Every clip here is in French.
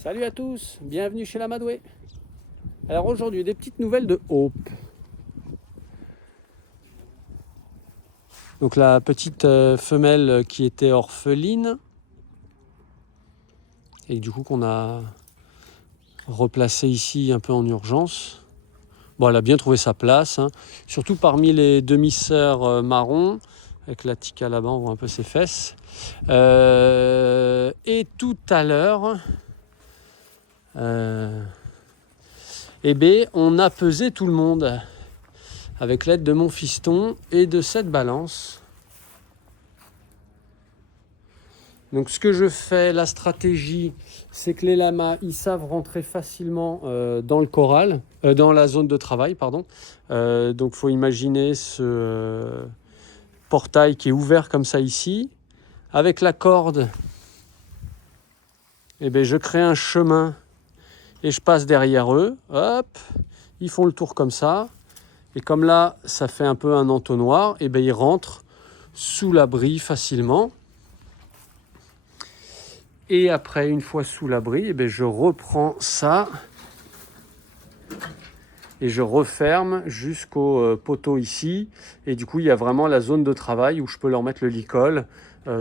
Salut à tous, bienvenue chez l'Amadoué. Alors aujourd'hui, des petites nouvelles de Hope. Donc la petite femelle qui était orpheline et du coup qu'on a replacée ici un peu en urgence. Bon, elle a bien trouvé sa place, hein. Surtout parmi les demi-sœurs marron. Avec la tika là-bas, on voit un peu ses fesses. Et tout à l'heure, on a pesé tout le monde avec l'aide de mon fiston et de cette balance. Donc ce que je fais, la stratégie, c'est que les lamas, ils savent rentrer facilement dans le corral, dans la zone de travail, pardon. Donc il faut imaginer ce portail qui est ouvert comme ça ici. Avec la corde, je crée un chemin et je passe derrière eux. Hop, ils font le tour comme ça. Et comme là, ça fait un peu un entonnoir, ils rentrent sous l'abri facilement. Et après, une fois sous l'abri, je reprends ça et je referme jusqu'au poteau ici. Et du coup, il y a vraiment la zone de travail où je peux leur mettre le licol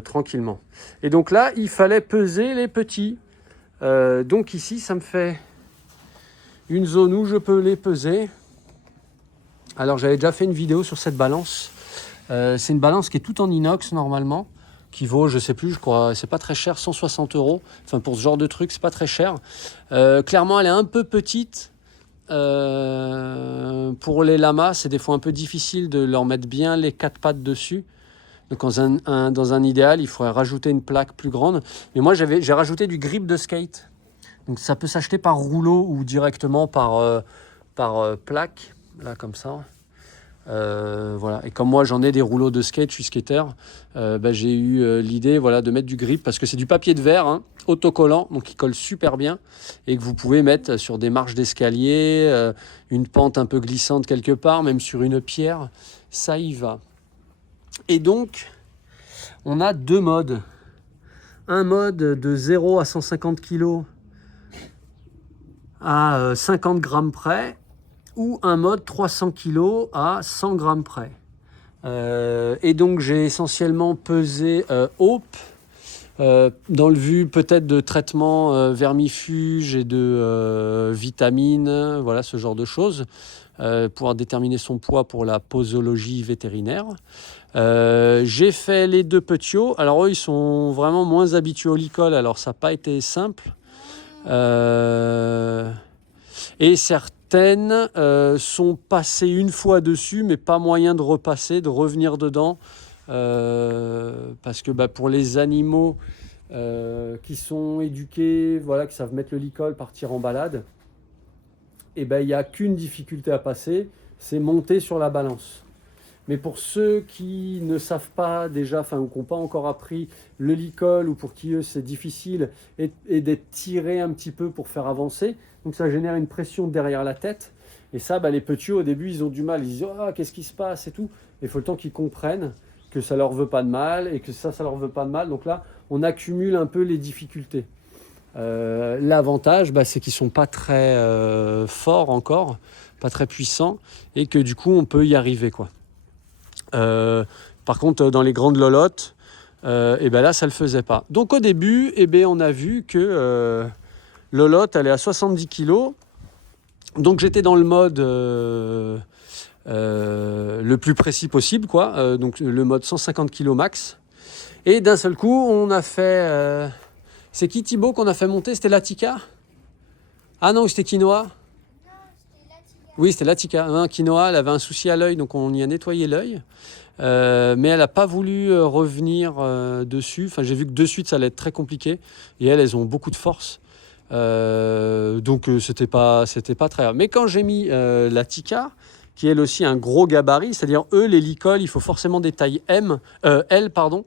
tranquillement. Et donc là, il fallait peser les petits. Donc ici, ça me fait une zone où je peux les peser. Alors, j'avais déjà fait une vidéo sur cette balance. C'est une balance qui est toute en inox normalement, qui vaut, je sais plus, je crois, c'est pas très cher, 160 €. Enfin, pour ce genre de truc, c'est pas très cher. Clairement, elle est un peu petite. Pour les lamas, c'est des fois un peu difficile de leur mettre bien les quatre pattes dessus. Donc, dans un idéal, il faudrait rajouter une plaque plus grande. Mais moi, j'ai rajouté du grip de skate. Donc, ça peut s'acheter par rouleau ou directement par plaque, là, comme ça. Voilà. Et comme moi j'en ai des rouleaux de skate, je suis skater, j'ai eu l'idée de mettre du grip parce que c'est du papier de verre, hein, autocollant, donc il colle super bien et que vous pouvez mettre sur des marches d'escalier, une pente un peu glissante quelque part, même sur une pierre, ça y va. Et donc on a deux modes. Un mode de 0 à 150 kg à 50 grammes près, ou un mode 300 kg à 100 grammes près. Et donc j'ai essentiellement pesé Hope dans le but peut-être de traitement vermifuge et de vitamines, voilà ce genre de choses, pouvoir déterminer son poids pour la posologie vétérinaire. J'ai fait les deux petits. Alors eux ils sont vraiment moins habitués au licol, alors ça n'a pas été simple. Et certaines sont passées une fois dessus, mais pas moyen de repasser, de revenir dedans. Parce que pour les animaux qui sont éduqués, qui savent mettre le licol, partir en balade, il n'y a qu'une difficulté à passer, c'est monter sur la balance. Mais pour ceux qui ne savent pas déjà, ou qui n'ont pas encore appris le licol, ou pour qui eux c'est difficile, et d'être tiré un petit peu pour faire avancer, donc ça génère une pression derrière la tête. Et ça, les petits au début, ils ont du mal. Ils disent « Ah, qu'est-ce qui se passe ?» et tout. Et il faut le temps qu'ils comprennent que ça leur veut pas de mal, et que ça leur veut pas de mal. Donc là, on accumule un peu les difficultés. L'avantage, c'est qu'ils sont pas très forts encore, pas très puissants, et que du coup, on peut y arriver, quoi. Par contre, dans les grandes lolottes, là, ça le faisait pas. Donc au début, on a vu que lolotte, elle est à 70 kg. Donc j'étais dans le mode le plus précis possible, quoi. Donc le mode 150 kg max. Et d'un seul coup, on a fait... c'est qui Thibaut qu'on a fait monter? C'était Latika? Ah non, c'était Quinoa? Oui, c'était Latika. Quinoa, elle avait un souci à l'œil, donc on y a nettoyé l'œil. Mais elle n'a pas voulu revenir dessus. Enfin, j'ai vu que de suite, ça allait être très compliqué. Et elles ont beaucoup de force. Donc, c'était pas très grave. Mais quand j'ai mis la Tika, qui est elle aussi un gros gabarit, c'est-à-dire eux, les licols, il faut forcément des tailles L, pardon.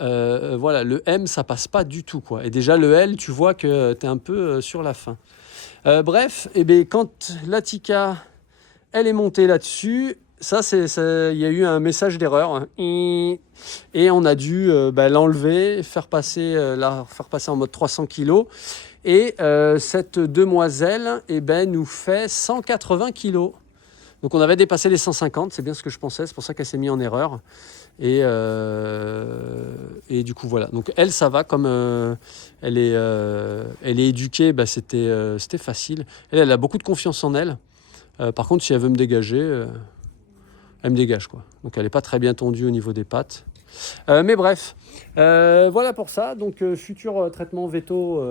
Le M, ça passe pas du tout, quoi. Et déjà, le L, tu vois que tu es un peu sur la fin. Bref, quand la Tika... elle est montée là-dessus, il y a eu un message d'erreur, hein. Et on a dû l'enlever, faire passer en mode 300 kg. Et cette demoiselle nous fait 180 kg. Donc on avait dépassé les 150, c'est bien ce que je pensais, c'est pour ça qu'elle s'est mise en erreur. Et du coup voilà, donc elle ça va, comme elle est éduquée, c'était facile. Elle a beaucoup de confiance en elle. Par contre, si elle veut me dégager, elle me dégage, quoi. Donc elle n'est pas très bien tendue au niveau des pattes. Mais bref, voilà pour ça. Donc futur traitement veto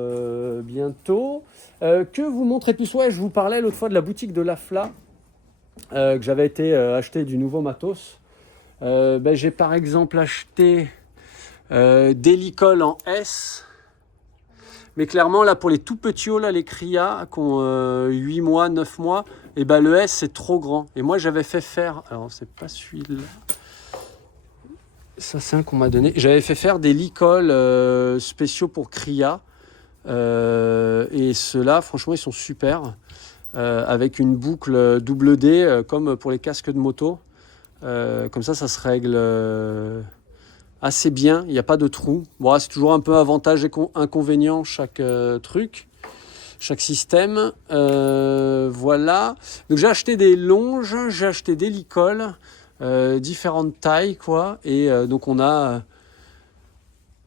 bientôt. Que vous montrer tout ça. Je vous parlais l'autre fois de la boutique de l'AFLA, que j'avais été acheter du nouveau matos. J'ai par exemple acheté des licoles en S. Mais clairement, là, pour les tout petits, là, les Cria, qui ont 8 mois, 9 mois, le S, c'est trop grand. Et moi, j'avais fait faire... Alors, c'est pas celui-là. Ça, c'est un qu'on m'a donné. J'avais fait faire des licoles spéciaux pour Cria. Et ceux-là, franchement, ils sont super. Avec une boucle double D, comme pour les casques de moto. Comme ça se règle assez bien. Il n'y a pas de trou. Bon, c'est toujours un peu avantage et inconvénient chaque truc, chaque système. Voilà. Donc j'ai acheté des longes, j'ai acheté des licoles, différentes tailles, quoi. Et donc on a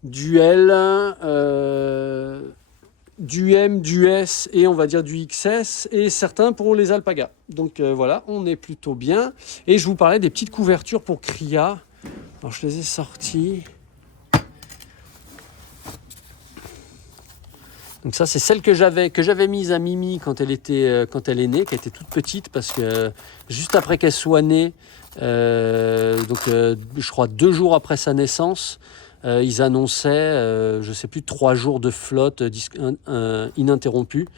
du L, du M, du S et on va dire du XS, et certains pour les alpagas. Donc voilà, on est plutôt bien. Et je vous parlais des petites couvertures pour Cria. Alors je les ai sorties. Donc ça, c'est celle que j'avais mise à Mimi quand elle est née, qui était toute petite, parce que juste après qu'elle soit née, je crois 2 jours après sa naissance, ils annonçaient, je ne sais plus, 3 jours de flotte ininterrompue.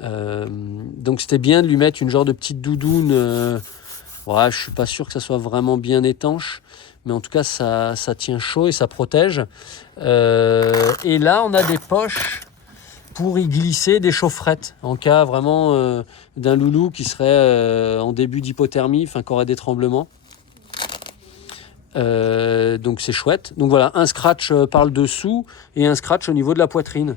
Donc c'était bien de lui mettre une genre de petite doudoune. Je ne suis pas sûr que ça soit vraiment bien étanche, mais en tout cas ça tient chaud et ça protège. Et là on a des poches pour y glisser des chaufferettes en cas vraiment d'un loulou qui serait en début d'hypothermie, qui aurait des tremblements. Donc c'est chouette. Donc voilà, un scratch par le dessous et un scratch au niveau de la poitrine.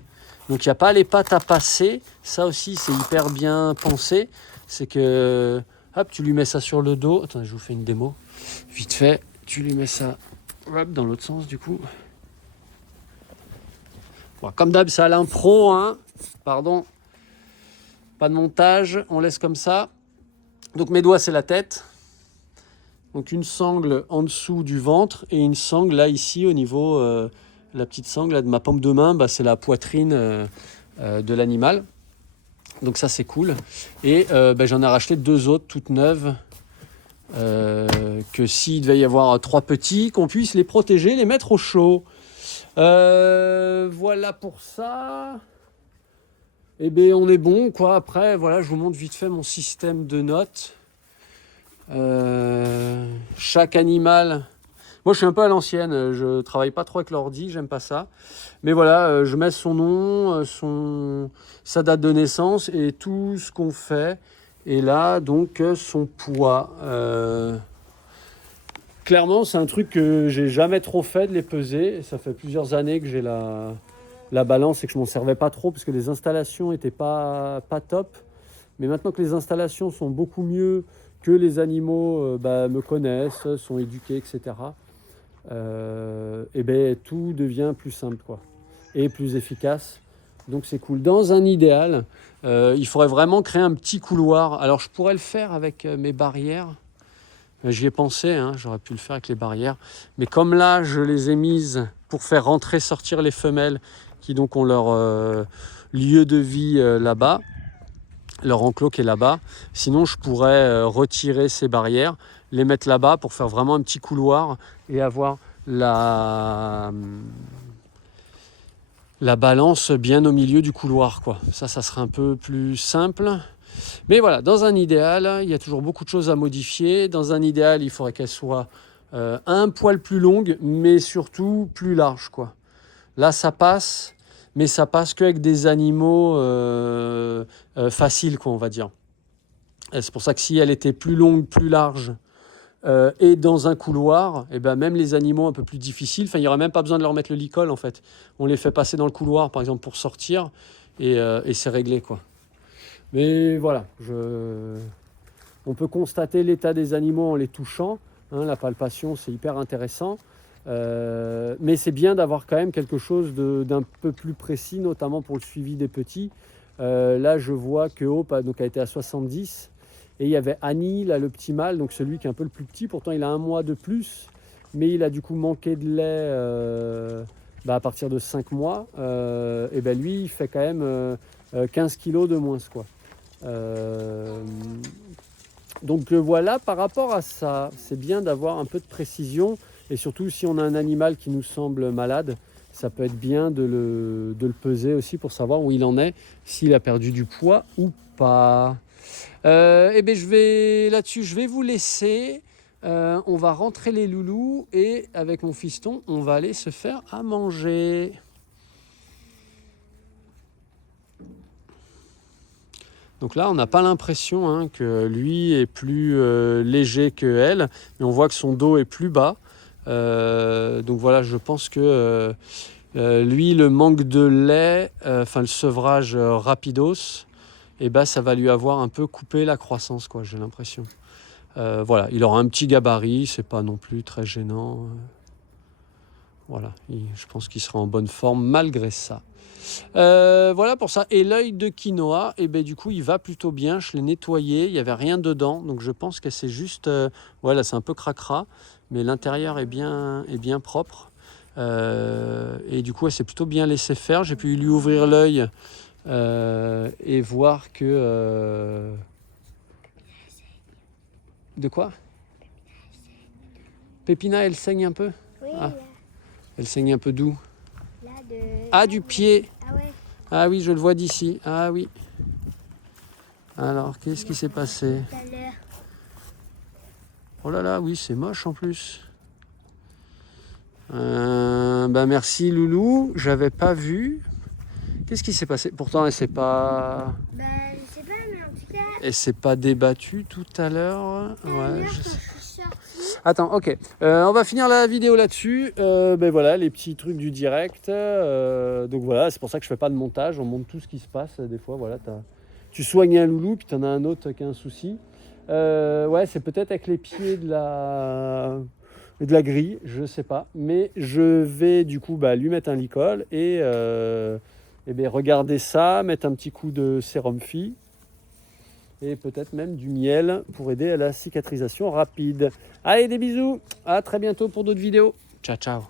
Donc il n'y a pas les pattes à passer. Ça aussi c'est hyper bien pensé. C'est que hop, tu lui mets ça sur le dos. Attendez, je vous fais une démo vite fait. Tu lui mets ça hop, dans l'autre sens du coup. Bon, comme d'hab, c'est à l'impro, hein. Pardon, pas de montage, on laisse comme ça. Donc mes doigts c'est la tête. Donc une sangle en dessous du ventre et une sangle là ici au niveau, la petite sangle là, de ma paume de main, c'est la poitrine de l'animal. Donc ça c'est cool. Et j'en ai racheté 2 autres toutes neuves, que s'il devait y avoir 3 petits, qu'on puisse les protéger, les mettre au chaud. Voilà pour ça. On est bon, quoi. Après, voilà, je vous montre vite fait mon système de notes. Chaque animal, moi je suis un peu à l'ancienne, je travaille pas trop avec l'ordi, j'aime pas ça, mais voilà, je mets son nom, sa date de naissance et tout ce qu'on fait, et là donc son poids. Clairement c'est un truc que j'ai jamais trop fait, de les peser, ça fait plusieurs années que j'ai la balance et que je m'en servais pas trop parce que les installations étaient pas top, mais maintenant que les installations sont beaucoup mieux, que les animaux me connaissent, sont éduqués, etc. Tout devient plus simple, quoi, et plus efficace. Donc c'est cool. Dans un idéal, il faudrait vraiment créer un petit couloir. Alors je pourrais le faire avec mes barrières. J'y ai pensé, hein, j'aurais pu le faire avec les barrières. Mais comme là, je les ai mises pour faire rentrer, sortir les femelles qui donc ont leur lieu de vie là-bas, leur enclos qui est là-bas. Sinon, je pourrais retirer ces barrières, les mettre là-bas pour faire vraiment un petit couloir et avoir la balance bien au milieu du couloir, quoi. Ça serait un peu plus simple. Mais voilà, dans un idéal, il y a toujours beaucoup de choses à modifier. Dans un idéal, il faudrait qu'elle soit un poil plus longue, mais surtout plus large, quoi. Là, ça passe, mais ça passe qu'avec des animaux faciles, quoi, on va dire. Et c'est pour ça que si elle était plus longue, plus large, et dans un couloir, et ben même les animaux un peu plus difficiles, il n'y aurait même pas besoin de leur mettre le licol en fait. On les fait passer dans le couloir par exemple pour sortir et c'est réglé quoi. Mais voilà, on peut constater l'état des animaux en les touchant. Hein, la palpation, c'est hyper intéressant. Mais c'est bien d'avoir quand même quelque chose d'un peu plus précis, notamment pour le suivi des petits. Là, je vois que Hope a été à 70. Et il y avait Annie, là, le petit mâle, donc celui qui est un peu le plus petit. Pourtant, il a 1 mois de plus. Mais il a du coup manqué de lait à partir de 5 mois. Et ben lui, il fait quand même 15 kilos de moins, quoi. Donc voilà, par rapport à ça, c'est bien d'avoir un peu de précision et surtout si on a un animal qui nous semble malade, ça peut être bien de le peser aussi pour savoir où il en est, s'il a perdu du poids ou pas. Et bien là-dessus, je vais vous laisser. On va rentrer les loulous et avec mon fiston, on va aller se faire à manger. Donc là, on n'a pas l'impression que lui est plus léger que elle, mais on voit que son dos est plus bas. Donc voilà, je pense que lui, le manque de lait, le sevrage rapidos, ça va lui avoir un peu coupé la croissance, quoi, j'ai l'impression. Voilà, il aura un petit gabarit, c'est pas non plus très gênant. Voilà, je pense qu'il sera en bonne forme malgré ça. Voilà pour ça. Et l'œil de quinoa, du coup, il va plutôt bien. Je l'ai nettoyé, il n'y avait rien dedans. Donc, je pense que c'est juste... voilà, c'est un peu cracra, mais l'intérieur est bien propre. Et du coup, elle s'est plutôt bien laissé faire. J'ai pu lui ouvrir l'œil et voir que... De quoi? Pépina, elle saigne un peu? Oui, elle saigne un peu d'où? Là, du pied. Ah ouais. Ah oui, je le vois d'ici. Ah oui. Alors, qu'est-ce qui s'est passé? Tout à l'heure. Oh là là, oui, c'est moche en plus. Merci Loulou, j'avais pas vu. Qu'est-ce qui s'est passé? Pourtant, elle s'est pas... je sais pas, mais en tout cas... Elle s'est pas débattue tout à l'heure. Ouais, je suis sortie. Attends, ok. On va finir la vidéo là-dessus. Voilà, les petits trucs du direct. Donc voilà, c'est pour ça que je fais pas de montage. On montre tout ce qui se passe. Des fois, voilà, tu soignes un loulou, puis tu en as un autre qui a un souci. Ouais, c'est peut-être avec les pieds de la grille, je sais pas. Mais je vais du coup lui mettre un licol et regarder ça, mettre un petit coup de sérum phi et peut-être même du miel pour aider à la cicatrisation rapide. Allez, des bisous, à très bientôt pour d'autres vidéos. Ciao, ciao.